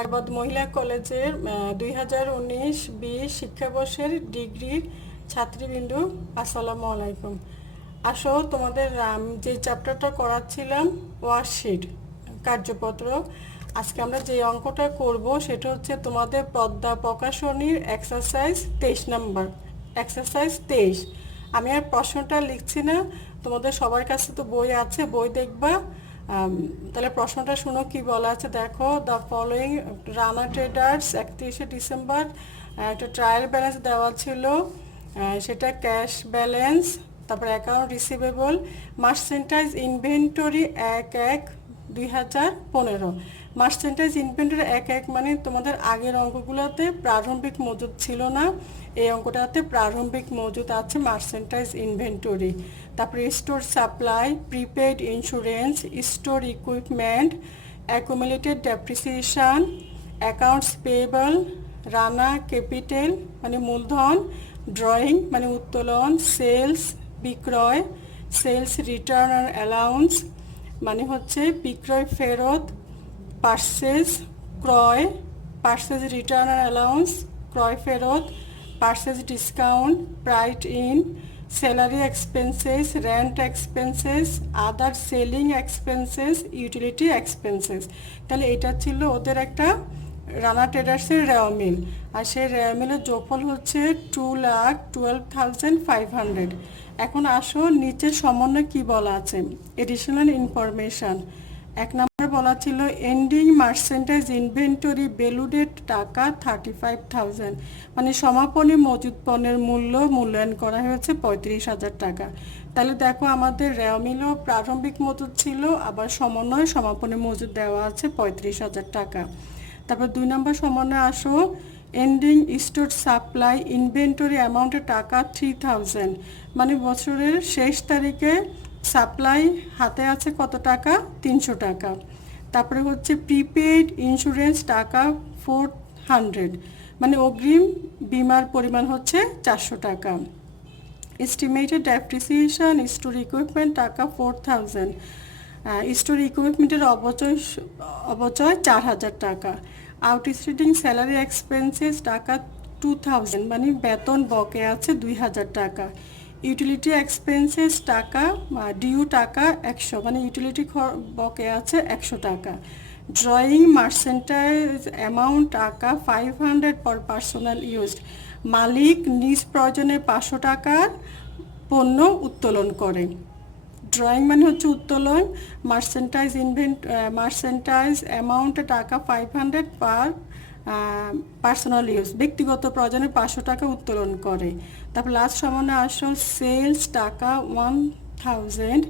আরবাদ মহিলা কলেজের 2019-20 শিক্ষাবর্ষের ডিগ্রির ছাত্রীবৃন্দু, আসসালামু আলাইকুম। আসো তোমাদের যে চ্যাপ্টারটা করাচ্ছিলাম ওয়ার্কশিট কার্যপত্র, আজকে আমরা যে অঙ্কটা করব সেটা হচ্ছে তোমাদের পদ্মা প্রকাশনীর এক্সারসাইজ 23 নাম্বার, এক্সারসাইজ 23। আমি আর প্রশ্নটা লিখছি না, তোমাদের সবার কাছে তো বই আছে, বই দেখবা। তাহলে প্রশ্নটা শুনো কি বলা আছে দেখো। দ্য ফলোয়িং রানা ট্রেডার্স 31শে ডিসেম্বর একটা ট্রায়াল ব্যালেন্স দেওয়া ছিল, সেটা ক্যাশ ব্যালেন্স, তারপরে account receivable, merchandise inventory 1/1/2015। Merchandise inventory 1/1 মানে তোমাদের আগের অঙ্কগুলোতে প্রারম্ভিক মজুদ ছিল না, এই অঙ্কটাতে প্রারম্ভিক মজুদ আছে মার্চেন্টাইজ ইনভেন্টরি। তারপরে store supply, prepaid insurance, store equipment, accumulated depreciation, accounts payable, Rana capital মানে মূলধন, ড্রয়িং মানে উত্তোলন, সেলস বিক্রয়, সেলস রিটার্ন আর অ্যালাউন্স মানে হচ্ছে বিক্রয় ফেরত, পার্সেস ক্রয়, পার্সেস রিটার্ন আর অ্যালাউন্স ক্রয় ফেরত, purchase discount, pride in, salary expenses, rent expenses, other selling expenses, utility expenses. তাহলে এটা ছিল ওদের একটা রানা ট্রেডার্সের রেওমিল, আর সেই রেওমিলের যোগফল হচ্ছে 2,12,500। এখন আসো নিচের সমন্বয় কি বলা আছে, এডিশনাল ইনফরমেশন। এক নম্বর বলা ছিল এন্ডিং মার্চেন্টাইজ ইনভেন্টরি ভ্যালুডেড টাকা 35,000, মানে সমাপনী মজুদ পণ্যের মূল্যায়ন করা হয়েছে 35,000 টাকা। তাহলে দেখো আমাদের রেওমিলও প্রারম্ভিক মজুদ ছিল, আবার সমন্বয় সমাপনী মজুদ দেওয়া আছে 35,000 টাকা। তারপর 2 নম্বর সমন্বয় আসো এন্ডিং স্টোর সাপ্লাই ইনভেন্টরি অ্যামাউন্টের টাকা 3,000, মানে বছরের শেষ তারিখে সাপ্লাই হাতে আছে কত টাকা, 300 টাকা। তারপরে হচ্ছে প্রিপেড ইন্স্যুরেন্স টাকা 400, মানে অগ্রিম বিমার পরিমাণ হচ্ছে 400 টাকা। এস্টিমেটেড ডেপ্রিসিয়েশন স্টোর ইকুইপমেন্ট টাকা 4,000, স্টোর ইকুইপমেন্টের অবচয় 4,000 টাকা। আউটস্ট্যান্ডিং স্যালারি এক্সপেন্সেস টাকা 2,000, মানে বেতন বকে আছে 2,000 টাকা। ইউটিলিটি এক্সপেন্সেস টাকা ডিউ টাকা 100, মানে ইউটিলিটি বকে আছে 100 টাকা। ড্রয়িং মার্চেন্টাইজ অ্যামাউন্ট টাকা 500 ফর পার্সোনাল ইউজ, মালিক নিজ প্রয়োজনে 500 টাকার পণ্য উত্তোলন করে। ড্রয়িং মানে হচ্ছে উত্তোলন, মার্চেন্টাইজ অ্যামাউন্ট টাকা 500 পার পার্সোনাল ইউজ, ব্যক্তিগত প্রয়োজনে 500 টাকা উত্তোলন করে। তারপর লাস্ট সমানে আসো সেলস টাকা 1,000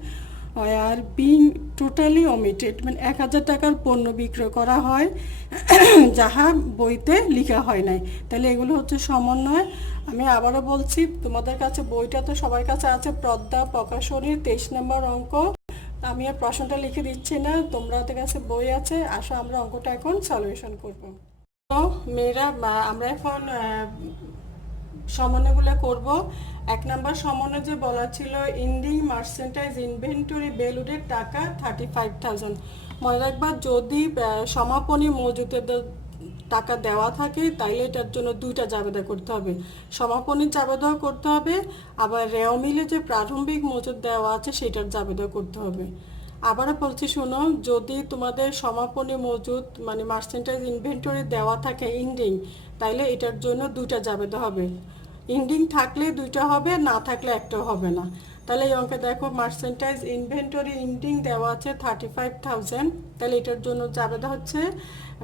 আর বিং টোটালি ওমিটেড, মানে 1,000 টাকার পণ্য বিক্রয় করা হয় যাহা বইতে লেখা হয় নাই। তাহলে এগুলো হচ্ছে সমন্বয়। আমি আবারও বলছি, তোমাদের কাছে বইটা তো সবার কাছে আছে, পদ্মা প্রকাশনীর 23 নম্বর অঙ্ক। আমি আর প্রশ্নটা লিখে দিচ্ছি না, তোমাদের কাছে বই আছে, আসো আমরা অঙ্কটা এখন সলিউশন করব। তো মেয়েরা আমরা এখন সমন্বয়গুলো করব। 1 নম্বর সমন্বয় যে বলা ছিল এন্ডিং মার্চেন্টাইজ ইনভেন্টরি ভ্যালুডেড টাকা 35,000, মনে রাখবা যদি সমাপনী মজুদের টাকা দেওয়া থাকে তাইলে এটার জন্য দুইটা জাবেদা করতে হবে, সমাপনী জাবেদাও করতে হবে, আবার রেওমিলে যে প্রারম্ভিক মজুদ দেওয়া আছে সেটার জাবেদা করতে হবে। আবারও বলছি শোনো, যদি তোমাদের সমাপনী মজুদ মানে মার্চেন্টাইজ ইনভেন্টরি দেওয়া থাকে এন্ডিং, তাইলে এটার জন্য দুইটা জাবেদা হবে, এন্ডিং থাকলে দুইটা হবে, না থাকলে একটাও হবে না। তাহলে এই অঙ্কে দেখো মার্চেন্টাইজ ইনভেন্টরি এন্ডিং দেওয়া আছে 35,000, তাহলে এটার জন্য জাবেদা হচ্ছে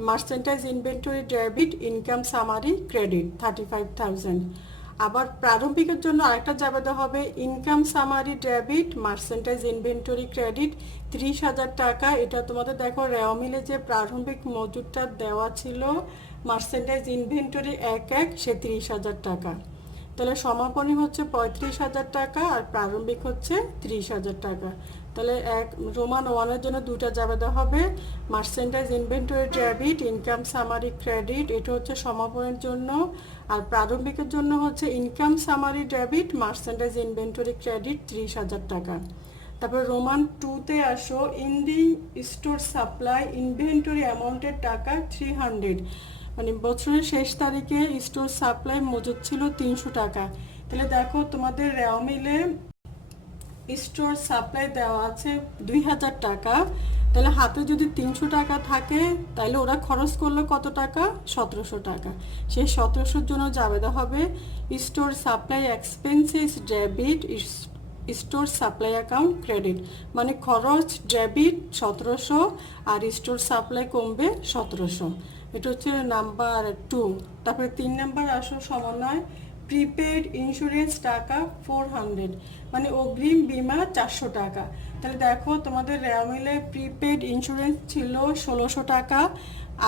merchandise inventory debit income summary credit 35,000। আবার প্রারম্ভিকের জন্য আরেকটা জাবেদা হবে income summary debit merchandise inventory credit 30,000 টাকা। এটা তোমাদের দেখো রেওমিলে যে প্রারম্ভিক মজুদটা দেওয়া ছিল মার্চেন্টাইজ ইনভেন্টরি 1/1 সে 30,000 টাকা। তাহলে সমাপনী হচ্ছে 35,000 টাকা আর প্রারম্ভিক হচ্ছে 30,000 টাকা। তাহলে রোমান 1-এর জন্য দুইটা জাবেদা হবে, merchandise inventory debit income summary credit, এটা হচ্ছে সমাপনের জন্য, আর প্রারম্ভিকের জন্য হচ্ছে income summary debit merchandise inventory credit 30,000 টাকা। তারপর রোমান 2-তে আসো, এন্ডিং স্টোর সাপ্লাই ইনভেন্টরি অ্যামাউন্টের টাকা 300, মানে বছরের শেষ তারিখে স্টোর সাপ্লাই মজুদ ছিল 300 টাকা। তাহলে দেখো তোমাদের রেওয়া মিলে স্টোর সাপ্লাই দেওয়া আছে 2000 টাকা, তাহলে হাতে যদি 300 টাকা থাকে তাহলে ওরা খরচ করলো কত টাকা? 1700 টাকা। সেই 1700-র জন্য জাবেদা হবে store supply expenses debit store supply account credit, মানে খরচ ডেবিট 1700 আর স্টোর সাপ্লাই কমবে 1700। এটা হচ্ছে নাম্বার 2। তারপরে 3 নাম্বার আসো সমন্বয় প্রিপেড ইন্স্যুরেন্স টাকা 400, মানে অগ্রিম বিমা 400 টাকা। তাহলে দেখো তোমাদের রেওয়া মিলে প্রিপেড ইন্স্যুরেন্স ছিল 1600 টাকা,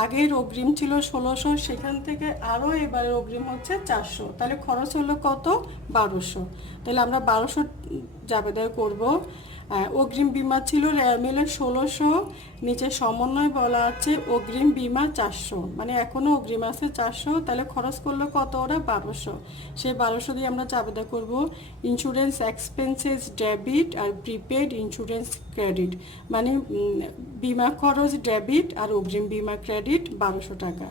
আগের অগ্রিম ছিল 1600, সেখান থেকে আরও এবারে অগ্রিম হচ্ছে 400, তাহলে খরচ হলো কত? 1200। তাহলে আমরা 1200 জাবেদায় করব। অগ্রিম বিমা ছিল রেওয়া মিলে 1600, নিচে সমন্বয় বলা আছে অগ্রিম বিমা 400, মানে এখনও অগ্রিম আছে 400, তাহলে খরচ করলো কত ওরা? 1200। সেই 1200 দিয়ে আমরা জাবেদা করব ইন্স্যুরেন্স এক্সপেন্সেস ডেবিট আর প্রিপেড ইন্স্যুরেন্স ক্রেডিট, মানে বিমা খরচ ডেবিট আর অগ্রিম বিমা ক্রেডিট 1200 টাকা।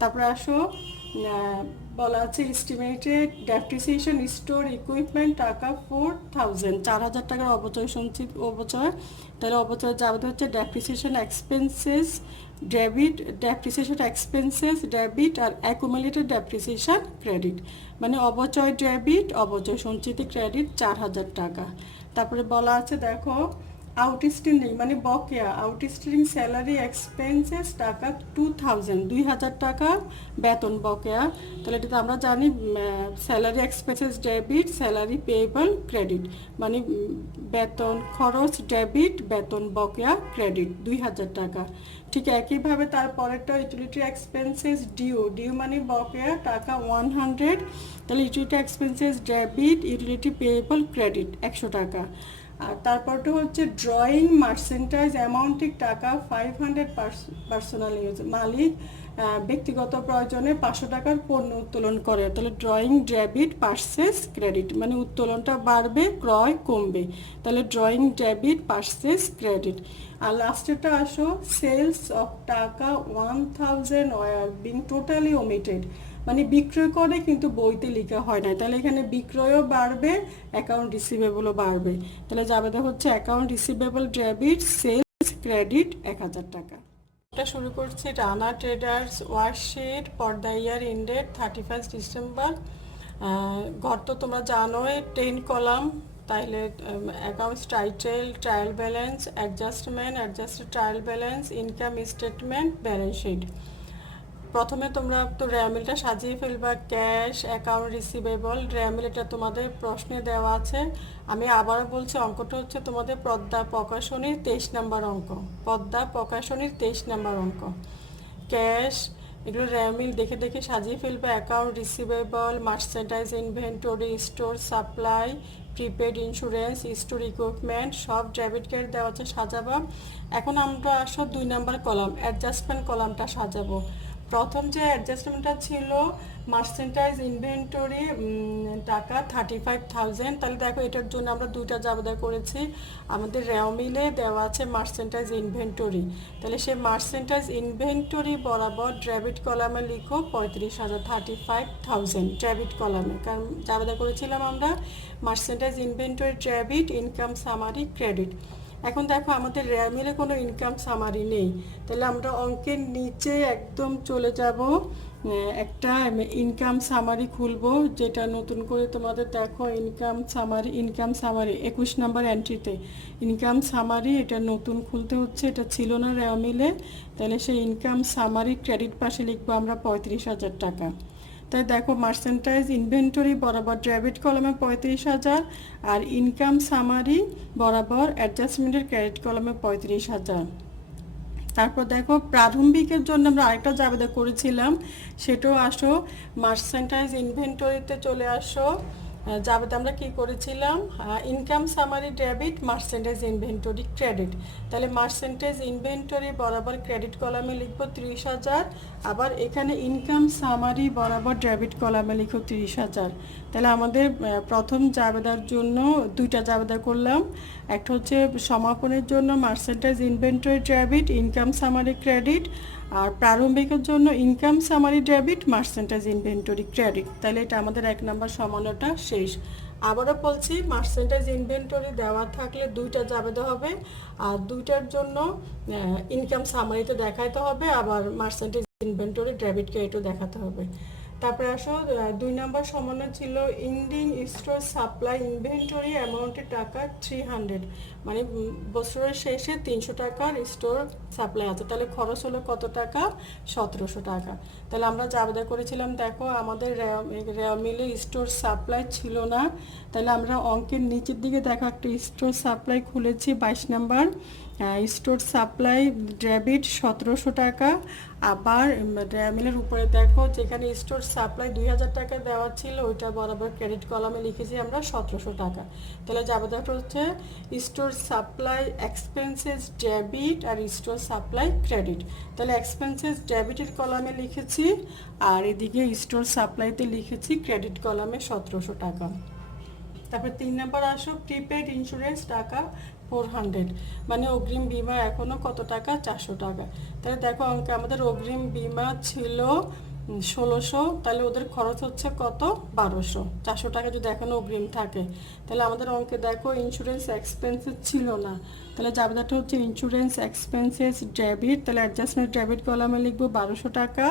তারপরে আসো বলা আছে এস্টিমেটেড ডেপ্রিসিয়েশন স্টোর ইকুইপমেন্ট টাকা 4000, 4000 টাকার অবচয় সঞ্চিত অবচয়। তাহলে অবচয় যাবে হচ্ছে depreciation expenses debit, depreciation expenses debit আর অ্যাকুমুলেটেড ডেপ্রিসিয়েশন ক্রেডিট, মানে অবচয় ডেবিট অবচয় সঞ্চিত ক্রেডিট 4000 টাকা। তারপরে বলা আছে দেখো আউটস্ট্যান্ডিং, মানে বকেয়া আউটস্ট্যান্ডিং স্যালারি এক্সপেন্সেস টাকা 2000, 2000 টাকা বেতন বকেয়া। তাহলে এটা তো আমরা জানি salary expenses debit salary payable credit, মানে বেতন খরচ ডেবিট বেতন বকেয়া ক্রেডিট 2000 টাকা। ঠিক একইভাবে তারপরেরটা ইউটিলিটি এক্সপেন্সেস ডিউ, ডিউ মানে বকেয়া টাকা 100, তাহলে utility expenses debit utility payable credit 100 টাকা। আর তারপরটা হচ্ছে ড্রয়িং মার্চেন্টাইজ অ্যামাউন্টিং টাকা 500 পার্সোনাল ইউজ, মালিক ব্যক্তিগত প্রয়োজনে 500 টাকার পণ্য উত্তোলন করে, তাহলে ড্রয়িং ডেবিট পারচেস ক্রেডিট, মানে উত্তোলনটা বাড়বে ক্রয় কমবে, তাহলে ড্রয়িং ডেবিট পারচেস ক্রেডিট। আর লাস্টেরটা আসো সেলস অফ টাকা 1000 ওয়ার বিং টোটালি ওমিটেড, মানে বিক্রয় করে কিন্তু বইতে লেখা হয় না, তাহলে এখানে বিক্রয়ও বাড়বে অ্যাকাউন্ট রিসিভেবলও বাড়বে, তাহলে যাবে হচ্ছে account receivable debit sales credit 1000 টাকা। এটা শুরু করছি Rana traders worksheet for the year ended 31 December. ঘর তো তোমরা জানোই 10 কলাম, তাহলে accounts title, trial balance, adjustment, adjusted trial balance, income statement, balance sheet. প্রথমে তোমরা তো রেয়ামিলটা সাজিয়ে ফেলবা, ক্যাশ অ্যাকাউন্ট রিসিভেবল রেয়ামিল, এটা তোমাদের প্রশ্নে দেওয়া আছে। আমি আবারও বলছি অঙ্কটা হচ্ছে তোমাদের পদ্মা প্রকাশনীর 23 নম্বর অঙ্ক, পদ্মা প্রকাশনীর 23 নম্বর অঙ্ক। ক্যাশ এগুলো রেয়ামিল দেখে দেখে সাজিয়ে ফেলবে, account receivable, merchandise inventory, store supply, prepaid insurance, store equipment সব ডেবিট কার্ড দেওয়া আছে সাজাবা। এখন আমরা আসো 2 নম্বর কলাম অ্যাডজাস্টমেন্ট কলামটা সাজাবো। প্রথম যে অ্যাডজাস্টমেন্টটা ছিল মার্চেন্টাইজ ইনভেন্টরি টাকা 35,000, তাহলে দেখো এটার জন্য আমরা দুইটা জাবেদা করেছি। আমাদের রেওমিলে দেওয়া আছে মার্চেন্টাইজ ইনভেন্টরি, তাহলে সে মার্চেন্টাইজ ইনভেন্টরি বরাবর ডেবিট কলামে লিখো 35,000, 35,000 ডেবিট কলামে, কারণ জাবেদা করেছিলাম আমরা merchandise inventory debit income summary credit. এখন দেখো আমাদের রেয়ামিলে কোনো ইনকাম সামারি নেই, তাহলে আমরা অঙ্কের নিচে একদম চলে যাব, একটা ইনকাম সামারি খুলবো, যেটা নতুন করে তোমাদের দেখো ইনকাম সামারি 21 নম্বর এন্ট্রিতে ইনকাম সামারি, এটা নতুন খুলতে হচ্ছে, এটা ছিল না রেয়ামিলে। তাহলে সেই ইনকাম সামারি ক্রেডিট পাশে লিখবো আমরা 35,000 টাকা। তাই দেখো মার্চেন্টাইজ ইনভেন্টরি বরাবর ডেবিট কলামে 35,000 আর ইনকাম সামারি বরাবর অ্যাডজাস্টমেন্টের ক্রেডিট কলামে 35,000। তারপর দেখো প্রারম্ভিকের জন্য আমরা আরেকটা জাবেদা করেছিলাম, সেটাও আসো মার্চেন্টাইজ ইনভেন্টরিতে চলে আসো, যাবে আমরা কি করেছিলাম, income summary debit merchandise inventory credit. তাহলে মার্চেন্টাইজ ইনভেন্টরি বরাবর ক্রেডিট কলামে লিখবো 30,000, আবার এখানে ইনকাম সামারি বরাবর ডেবিট কলামে লিখো 30,000। তাহলে আমাদের প্রথম জাবেদার জন্য দুইটা জাবেদা করলাম, একটা হচ্ছে সমাপনের জন্য merchandise inventory debit income summary credit, আর প্রারম্ভিকের জন্য income summary debit merchandise inventory credit. তাহলে এটা আমাদের 1 নম্বর সমানটা শেষ। আবারও বলছি, মার্চেন্টাইজ ইনভেন্টরি দেওয়া থাকলে দুইটা জাবেদা হবে, আর দুইটার জন্য ইনকাম সামারিতে দেখাইতে হবে, আবার মার্চেন্টাইজ ইনভেন্টরি ডেবিট ক্রেডিটও দেখাতে হবে। তারপরে আসো 2 নম্বর সমাধান ছিল এন্ডিং স্টোর সাপ্লাই ইনভেন্টরি অ্যামাউন্টের টাকা 300, মানে বছরের শেষে 300 টাকার স্টোর সাপ্লাই আছে, তাহলে খরচ হলো কত টাকা, 1700 টাকা। তাহলে আমরা জাবেদা করেছিলাম, দেখো আমাদের মিলে স্টোর সাপ্লাই ছিল না, তাহলে আমরা অঙ্কের নিচের দিকে দেখো একটা স্টোর সাপ্লাই খুলেছি 22 নাম্বার, স্টোর সাপ্লাই ডেবিট 1700 টাকা। আবার মিলের উপরে দেখো যেখানে স্টোর সাপ্লাই 2000 টাকা দেওয়া ছিল ওইটা বরাবর ক্রেডিট কলামে লিখেছি আমরা 1700 টাকা। তাহলে জাবেদাটা হচ্ছে স্টোর সাপ্লাই এক্সপেন্সেস ডেবিট আর স্টোর সাপ্লাই ক্রেডিট। তাহলে এক্সপেন্সেস ডেবিটের কলামে লিখেছি, আর এদিকে স্টোর সাপ্লাইতে লিখেছি ক্রেডিট কলামে 1700 টাকা। তারপর 3 নম্বর আসো প্রিপেড ইন্স্যুরেন্স টাকা 400, মানে অগ্রিম বিমা এখনো কত টাকা, 400 টাকা। তাহলে দেখো অঙ্কে আমাদের অগ্রিম বিমা ছিল 1600, তাহলে ওদের খরচ হচ্ছে কত, 1200। 400 টাকা যদি এখনো অগ্রিম থাকে, তাহলে আমাদের অঙ্কে দেখো ইন্স্যুরেন্স এক্সপেন্সেস ছিল না, তাহলে জাবেদাটা হচ্ছে ইন্স্যুরেন্স এক্সপেন্সেস ডেবিট, তাহলে অ্যাডজাস্টমেন্ট ডেবিট কলামে লিখবো 1200 টাকা।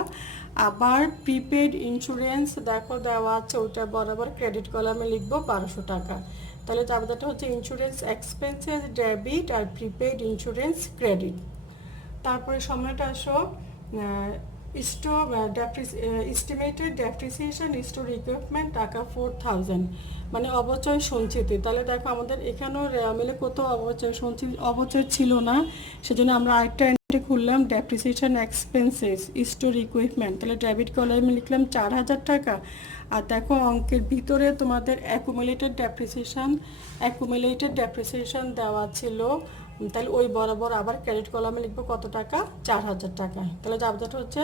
আবার প্রিপেড ইন্স্যুরেন্স দেখো দেওয়া আছে, ওইটা বরাবর ক্রেডিট কলামে লিখবো 1200 টাকা। তাহলে জাবেদাটা হচ্ছে ইন্স্যুরেন্স এক্সপেন্সেস ডেবিট আর প্রিপেড ইন্স্যুরেন্স ক্রেডিট। তারপরে সময়টা আসো store estimated depreciation store equipment টাকা 4000, মানে অবচয় সঞ্চিতি। তাহলে দেখো আমাদের এখানেও মিলে কত অবচয় ছিল না, সেজন্য আমরা আরেকটা এন্ট্রি খুললাম ডেপ্রিসিয়েশন এক্সপেন্সেস স্টোর ইকুইপমেন্ট, তাহলে ডেবিট কলামে লিখলাম 4000 টাকা। আর দেখো অঙ্কের ভিতরে তোমাদের অ্যাকুমুলেটেড ডেপ্রিসিয়েশন দেওয়া ছিল, তাহলে ওই বরাবর আবার ক্রেডিট কলামে লিখবো কত টাকা, 4000 টাকা। তাহলে জাবেদাটা হচ্ছে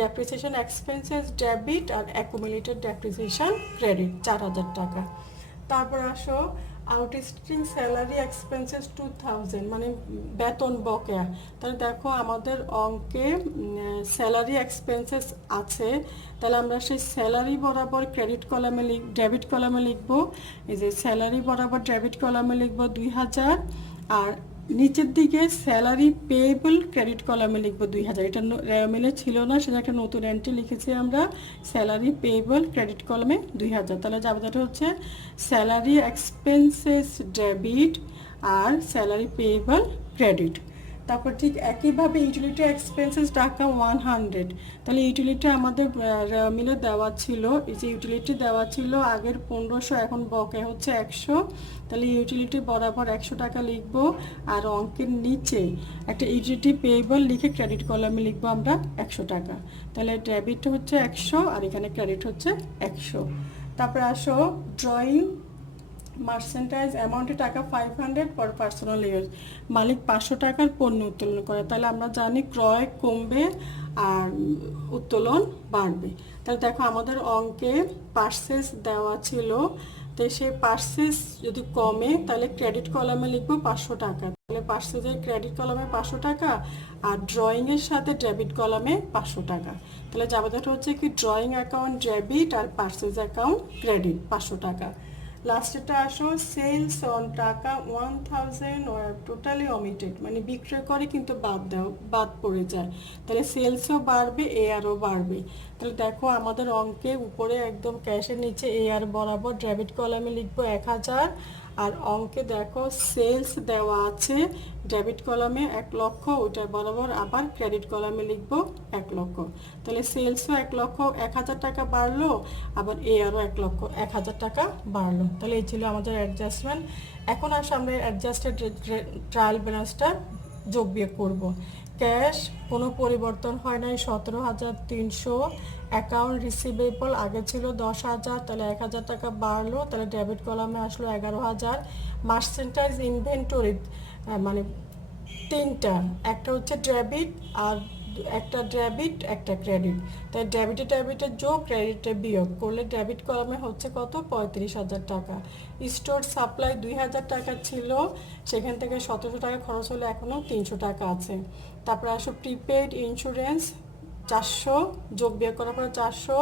ডেপ্রিসিয়েশন এক্সপেন্সেস ডেবিট আর অ্যাকুমুলেটেড ডেপ্রিসিয়েশন ক্রেডিট 4000 টাকা। তারপর আসো আউটস্ট্যান্ডিং স্যালারি এক্সপেন্সেস 2000, মানে বেতন বকেয়া। তাহলে দেখো আমাদের অঙ্কে স্যালারি এক্সপেন্সেস আছে, তাহলে আমরা সেই স্যালারি বরাবর ক্রেডিট কলামে ডেবিট কলামে লিখবো, এই যে স্যালারি বরাবর ডেবিট কলামে লিখবো 2000, আর নিচের দিকে স্যালারি পেয়েবল ক্রেডিট কলামে লিখবো 2000। এটা মেলে ছিল না, সেটা একটা নতুন এন্ট্রি লিখেছি আমরা স্যালারি পেয়েবল ক্রেডিট কলামে 2000। তাহলে জাবেদাটা হচ্ছে স্যালারি এক্সপেন্সেস ডেবিট আর স্যালারি পেয়েবল ক্রেডিট। তারপর ঠিক একইভাবে ইউটিলিটি এক্সপেন্সেস টাকা 100, তাহলে ইউটিলিটি আমাদের মিলে দেওয়া ছিল, এই যে ইউটিলিটি দেওয়া ছিল আগের 1500, এখন বকে হচ্ছে 100, তাহলে ইউটিলিটি বরাবর 100 টাকা লিখবো, আর অঙ্কের নিচে একটা ইউটিলিটি পেয়েবল লিখে ক্রেডিট কলামে লিখবো আমরা 100 টাকা। তাহলে ডেবিট হচ্ছে 100 আর এখানে ক্রেডিট হচ্ছে 100। তারপরে আসো ড্রয়িং মার্চেন্টাইজ অ্যামাউন্টে টাকা 500 ফর পার্সোনাল ইউজ, মালিক 500 টাকার পণ্য উত্তোলন করে, তাহলে আমরা জানি ক্রয় কমবে আর উত্তোলন বাড়বে। তাহলে দেখো আমাদের অঙ্কে পার্সেস দেওয়া ছিল, তো সেই পার্সেস যদি কমে তাহলে ক্রেডিট কলামে লিখবো 500 টাকা, তাহলে পার্সেসের ক্রেডিট কলামে 500 টাকা আর ড্রয়িংয়ের সাথে ডেবিট কলামে 500 টাকা। তাহলে জাবেদাটা হচ্ছে কি ড্রয়িং অ্যাকাউন্ট ডেবিট আর পার্সেস অ্যাকাউন্ট ক্রেডিট 500 টাকা। লাস্টেরটা আসো সেলস অন টাকা 1000 টোটালি অমিটেড, মানে বিক্রয় করে কিন্তু বাদ পড়ে যায়, তাহলে সেলসও বাড়বে এআরও বাড়বে। তাহলে দেখো আমাদের অঙ্কে উপরে একদম ক্যাশের নিচে এআর বরাবর ডেবিট কলামে লিখবো 1000, আর অঙ্কে দেখো সেলস দেওয়া আছে ডেবিট কলামে 1 লক্ষ, ওইটা বরাবর আবার ক্রেডিট কলামে লিখবো 1 লক্ষ। তাহলে সেলসও 1 লক্ষ 1000 টাকা বাড়লো, আবার এআরও 1 লক্ষ 1000 টাকা বাড়লো। তাহলে এই ছিল আমাদের অ্যাডজাস্টমেন্ট। এখন আসলে আমরা অ্যাডজাস্টেড ট্রায়াল ব্যালেন্সটা যোগ বিয়োগ করবো। ক্যাশ কোনো পরিবর্তন হয় নাই 17,300। অ্যাকাউন্ট রিসিভেবল আগে ছিল 10,000, তাহলে 1,000 টাকা বাড়লো, তাহলে ডেবিট কলামে আসলো 11,000। মার্চেন্টাইজ ইনভেন্টরি মানে তিনটা, একটা হচ্ছে ডেবিট আর একটা ক্রেডিট, তাই ডেবিটের যোগ ক্রেডিটে বিয়োগ করলে ডেবিট কলামে হচ্ছে কত 35,000 টাকা। স্টোর সাপ্লাই 2,000 টাকা ছিল, সেখান থেকে 1700 টাকা খরচ হলে এখনও 300 টাকা আছে। তারপরে আসো প্রিপেড ইন্স্যুরেন্স 400, যোগ বিয়োগ করার পরে 400।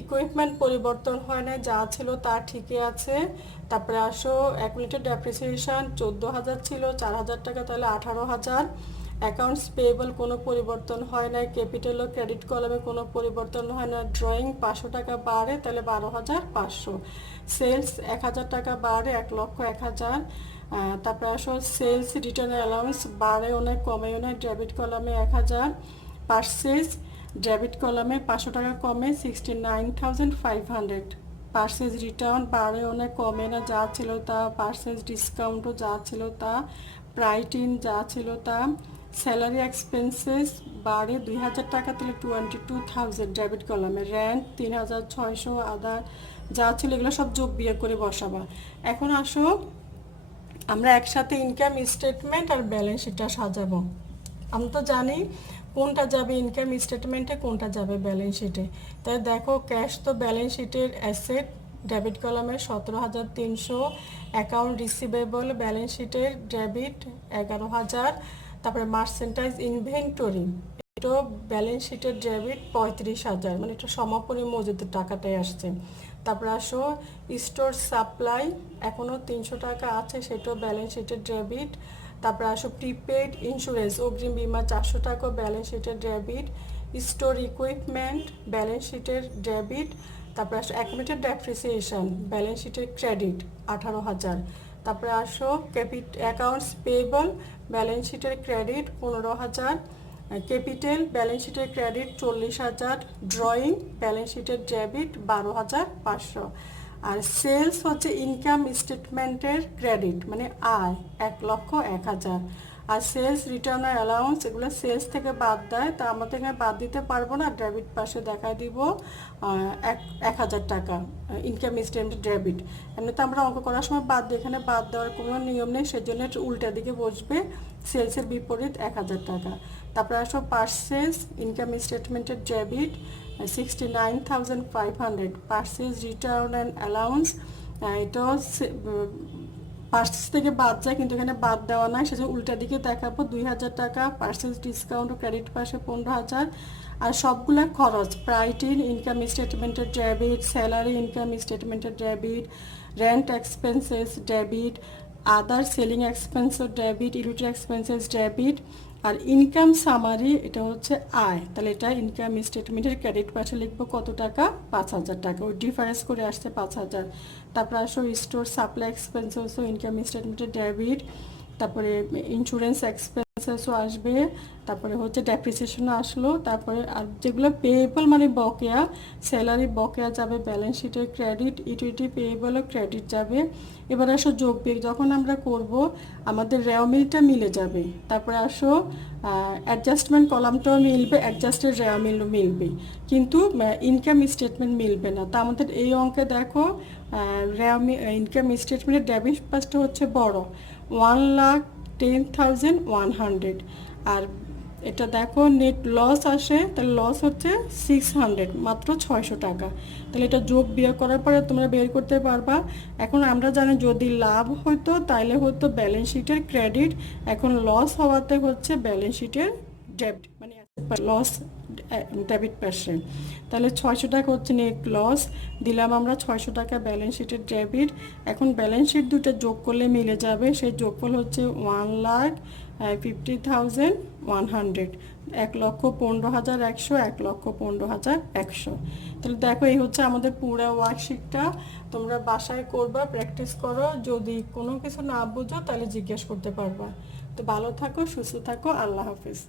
ইকুইপমেন্ট পরিবর্তন হয় না, যা ছিল তা ঠিকই আছে। তারপরে আসো অ্যাকুমুলেটেড ডেপ্রিসিয়েশন 14,000 ছিল, 4,000 টাকা, তাহলে 18,000। অ্যাকাউন্টস পেয়েবল কোনো পরিবর্তন হয় না, ক্যাপিটাল ও ক্রেডিট কলামে কোনো পরিবর্তন হয় না। ড্রয়িং 500 টাকা বাড়ে, তাহলে 12,500। সেলস 1,000 টাকা বাড়ে, 1,01,000। তারপরে আসো সেলস রিটার্ন অ্যালাউন্স বাড়ে অনেক, কমেও না, ডেবিট কলামে 1,000। পারচেজ ডেবিট কলামে 500 টাকা কমে 69,500। পারচেজ রিটার্ন বাড়ে অনেক, কমে না, যা ছিল তা। পারচেজ ডিসকাউন্টও যা ছিল তা। প্রাইটিন যা ছিল তা। স্যালারি এক্সপেন্সেস বাড়ে 2,000 টাকা, তাহলে 22,000 ডেবিট কলামে। রেন্ট 3,600। আদার যা ছিল এগুলো সব যোগ বিয়োগ করে বসাবা। এখন আসো আমরা একসাথে ইনকাম স্টেটমেন্ট আর ব্যালেন্স শিটটা সাজাবো। আমরা তো জানি কোনটা যাবে ইনকাম স্টেটমেন্টে, কোনটা যাবে ব্যালেন্স শিটে। তাই দেখো ক্যাশ তো ব্যালেন্স শিটের অ্যাসেট, ডেবিট কলামে 17,300। অ্যাকাউন্ট রিসিভেবল ব্যালেন্স শিটের ডেবিট 11,000। তারপরে মার্চেন্টাইজ ইনভেন্টরি এটা ব্যালেন্স শিটের ডেবিট 35,000, মানে এটা সমাপনী মজুদের টাকাটাই আসছে। তারপরে আসো স্টোর সাপ্লাই এখনও 300 টাকা আছে, সেটাও ব্যালেন্স শিটের ডেবিট। তারপরে আসো প্রিপেড ইন্স্যুরেন্স অগ্রিম বিমা 400 টাকা, ব্যালেন্স শিটের ডেবিট। স্টোর ইকুইপমেন্ট ব্যালেন্স শিটের ডেবিট। তারপরে আসো অ্যাকুমুলেটেড ডেপ্রিসিয়েশন ব্যালেন্স শিটের ক্রেডিট 18,000। তারপরে আসো অ্যাকাউন্টস পেয়েবল ব্যালেন্স শিটের ক্রেডিট 15,000। ক্যাপিটাল ব্যালেন্স শিটের ক্রেডিট 40,000। ড্রয়িং ব্যালেন্স শিটের ডেবিট 12,500। আর সেলস হচ্ছে ইনকাম স্টেটমেন্টের ক্রেডিট, মানে আয় 1,01,000। আর সেলস রিটার্ন অ্যালাউন্স এগুলো সেলস থেকে বাদ দেয়, তা আমাদের এখানে বাদ দিতে পারবো না, ডেবিট পাশে দেখায় দিব 1,000 টাকা ইনকাম স্টেটমেন্ট ডেবিট। এমনিতে আমরা অঙ্ক করার সময় বাদ দিই, এখানে বাদ দেওয়ার কোনো নিয়ম নেই, সেজন্য উল্টা দিকে বসবে, সেলসের বিপরীত 1,000 টাকা। তারপরে আসো পারচেজ ইনকাম স্টেটমেন্টের debit 69,500। Purchase return and allowance এটাও পারচেজ থেকে বাদ যায়, কিন্তু এখানে বাদ দেওয়া নাই, সেজন্য উল্টা দিকে দেখাবো 2,000 টাকা। পারচেজ ডিসকাউন্ট ও ক্রেডিট পাশে 15,000। আর সবগুলা খরচ প্রাইটিন ইনকাম স্টেটমেন্টের ডেবিট, স্যালারি ইনকাম স্টেটমেন্টের debit, rent expenses debit, other selling expenses debit, utility expenses debit. আর ইনকাম সামারি এটা হচ্ছে আয়, তাহলে এটা ইনকাম স্টেটমেন্টের ক্রেডিট পাশে লিখবো কত টাকা 5,000 টাকা, ওই ডিফারেন্স করে আসছে 5,000। তারপরে আসো স্টোর সাপ্লাই এক্সপেন্সেসও ইনকাম স্টেটমেন্টের ডেবিট। তারপরে ইন্স্যুরেন্স এক্সপেন্সেসও আসবে। তারপরে হচ্ছে ডেপ্রিসিয়েশনও আসলো। তারপরে আর যেগুলো পেয়েবল মানে বকেয়া, স্যালারি বকেয়া যাবে ব্যালেন্স শিটের ক্রেডিট, ইউটিলিটি পেয়েবলও ক্রেডিট যাবে। এবার আসো যোগ বিয়োগ যখন আমরা করব আমাদের রেওমিলটা মিলে যাবে। তারপরে আসো অ্যাডজাস্টমেন্ট কলামটাও মিলবে, অ্যাডজাস্টেড রেওমিলও মিলবে, কিন্তু ইনকাম স্টেটমেন্ট মিলবে না। তা আমাদের এই অঙ্কে দেখো ইনকাম স্টেটমেন্টের ডেবিট পাশটা হচ্ছে বড় 1,10,100। আর এটা দেখো নেট লস আসে, তাহলে লস হচ্ছে 600, মাত্র 600 টাকা। তাহলে এটা যোগ বিয়োগ করার পরে তোমরা বের করতে পারবা। এখন আমরা জানি যদি লাভ হতো তাইলে হতো ব্যালেন্স শিটের ক্রেডিট, এখন লস হওয়াতে হচ্ছে ব্যালেন্স শিটের ডেবিট, মানে লস ডেবিট পাশে। তাহলে 600 টাকা হচ্ছে নেট লস, দিলাম আমরা 600 টাকা ব্যালেন্স শিটের ডেবিট। এখন ব্যালেন্স শিট দুটো যোগ করলে মিলে যাবে, সেই যোগফল হচ্ছে 1,50,100, 1,15,100, 1,15,100। তাহলে দেখো এই হচ্ছে আমাদের পুরো ওয়ার্কশিটটা, তোমরা বাসায় করবা, প্র্যাকটিস করো, যদি কোনো কিছু না বুঝো তাহলে জিজ্ঞেস করতে পারবা। তো ভালো থাকো, সুস্থ থাকো, আল্লাহ হাফিজ।